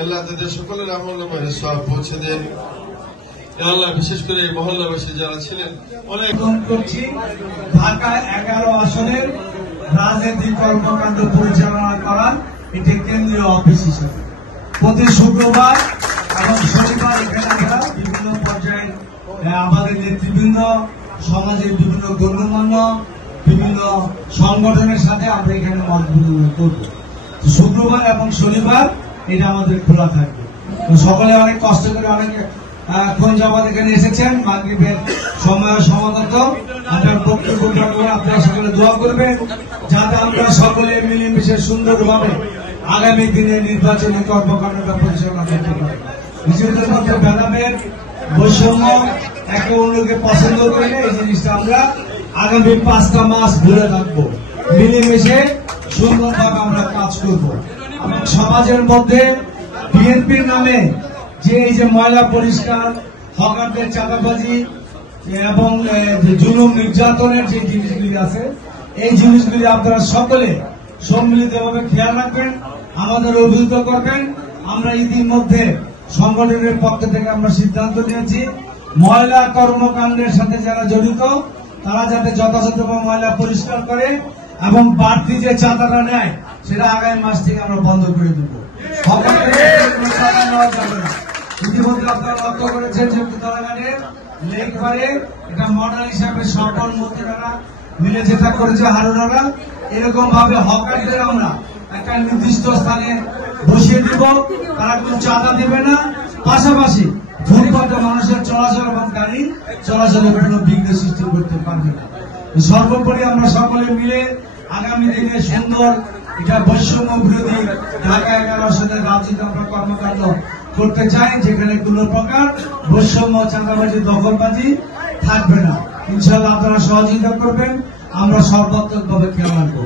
আল্লাহ তাদের সকলের আমল নামায় সওয়াব পৌঁছে দেন। আল্লাহ বিশেষ করে এই মহল্লাবাসী যারা ছিলেন অনেক করছি। ঢাকা 11 আসনের রাজনীতি কর্মকাণ্ড পরিচালনা করার এটি কেন্দ্রীয় অফিস হিসেবে প্রতি শুক্রবার এবং শনিবার এখানে আমরা বিভিন্ন পর্যায়ে আমাদের নেতৃবৃন্দ, সমাজের বিভিন্ন গণ্যমান্য বিভিন্ন সংগঠনের সাথে আমরা এখানে মত বিনিময় করব। শুক্রবার এবং শনিবার এটা আমাদের খোলা থাকবে। সকলে অনেক কষ্ট করে অনেক কোন জবাব এখানে এসেছেন, মাগরিবের সময় সমাগত আপনার বক্তব্য আপনারা সকলে দোয়া করবেন যাতে আমরা সকলে মিলেমিশে সুন্দরভাবে আগামী দিনে নির্বাচনী কর্মকাণ্ডটা পরিচালনা করতে পারি। নিজেদের মধ্যে ভেদাভেদ, বৈষম্য, একে অন্যকে পছন্দ করে এই জিনিসটা আমরা আগামী 5টা মাস ঘুরে থাকবো, মিলেমিশে সুন্দরভাবে আমরা কাজ করব। এবং সমাজের মধ্যে বিএনপির নামে যে এই যে ময়লা পরিষ্কার, হকারদের চাঁদাবাজি এবং জুলুম নির্যাতনের যে জিনিসগুলি আছে, এই জিনিসগুলি আপনারা সকলে সম্মিলিতভাবে খেয়াল রাখবেন, আমাদের অভিহিত করবেন। আমরা ইতিমধ্যে সংগঠনের পক্ষ থেকে আমরা সিদ্ধান্ত নিয়েছি ময়লা কর্মকাণ্ডের সাথে যারা জড়িত তারা যাতে যথাযথভাবে ময়লা পরিষ্কার করে এবং বাড়তি যে চাঁদাটা নেয় সেটা আগামী মাস থেকে আমরা বন্ধ করে দেবো। ইতিমধ্যে আপনারা লক্ষ্য করেছেন যে পুতলাঘাটের লেকপারে এটা মডেল হিসাবে সকল মন্ত্রীরা মিলে যেটা করেছে হারুনারা, এরকম ভাবে হকারদের আমরা একটা নির্দিষ্ট স্থানে বসিয়ে দিব, তারা কোনো চাঁদা দেবে না, পাশাপাশি ফুটপাতে মানুষের চলাচল এবং গাড়ি চলাচলের কোনো বিঘ্ন সৃষ্টি করতে পারবে না। সর্বোপরি আমরা সকলে মিলে আগামী দিনে সুন্দর এটা বৈষম্য বিরোধী ঢাকা 11 আসনের রাজনীতি আমরা কর্মকাণ্ড করতে চাই, যেখানে কোন প্রকার বৈষম্য, চাঁদাবাজি, দখলবাজি থাকবে না। ইনশাআল্লাহ আপনারা সহযোগিতা করবেন, আমরা সর্বাত্মকভাবে খেয়াল রাখবো।